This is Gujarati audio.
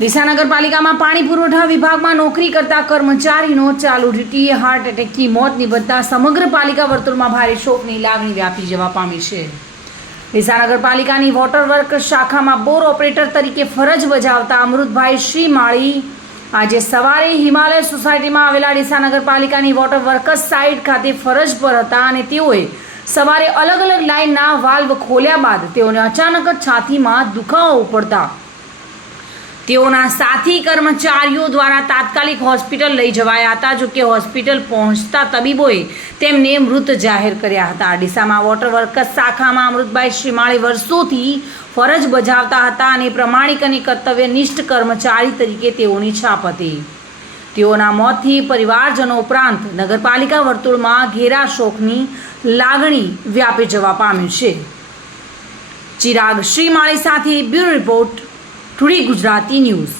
ડીસા નગરપાલિકામાં પાણી પુરવઠા વિભાગમાં નોકરી કરતા કર્મચારીનો ચાલુ રીટીએ હાર્ટ એટેકથી મોત નિપજતા સમગ્ર પાલિકા વર્તુળમાં ભારે શોકની લાગણી વ્યાપી જવા પામી છે. ડીસા નગરપાલિકાની વોટર શાખામાં બોર ઓપરેટર તરીકે ફરજ બજાવતા અમૃતભાઈ શ્રી માળી આજે સવારે હિમાલય સોસાયટીમાં આવેલા ડીસા નગરપાલિકાની વોટર વર્કર્સ સાઇટ ખાતે ફરજ પર હતા અને તેઓએ સવારે અલગ અલગ લાઇનના વાલ્વ ખોલ્યા બાદ તેઓને અચાનક જ છાતીમાં દુખાવો ઉપડતા તેઓના સાથી કર્મચારીઓ દ્વારા તાત્કાલિક હોસ્પિટલ લઈ જવાયા હતા. જો કે હોસ્પિટલ પહોંચતા તબીબોએ તેમને મૃત જાહેર કર્યા હતા. ડીસામાં વોટર વર્કર્સ શાખામાં અમૃતભાઈ શ્રીમાળી વર્ષોથી ફરજ બજાવતા હતા અને પ્રમાણિક અને કર્તવ્યનિષ્ઠ કર્મચારી તરીકે તેઓની છાપ હતી. તેઓના મોતથી પરિવારજનો ઉપરાંત નગરપાલિકા વર્તુળમાં ઘેરા શોકની લાગણી વ્યાપી જવા પામ્યું છે. ચિરાગ શ્રીમાળી સાથે bureau report today Gujarati news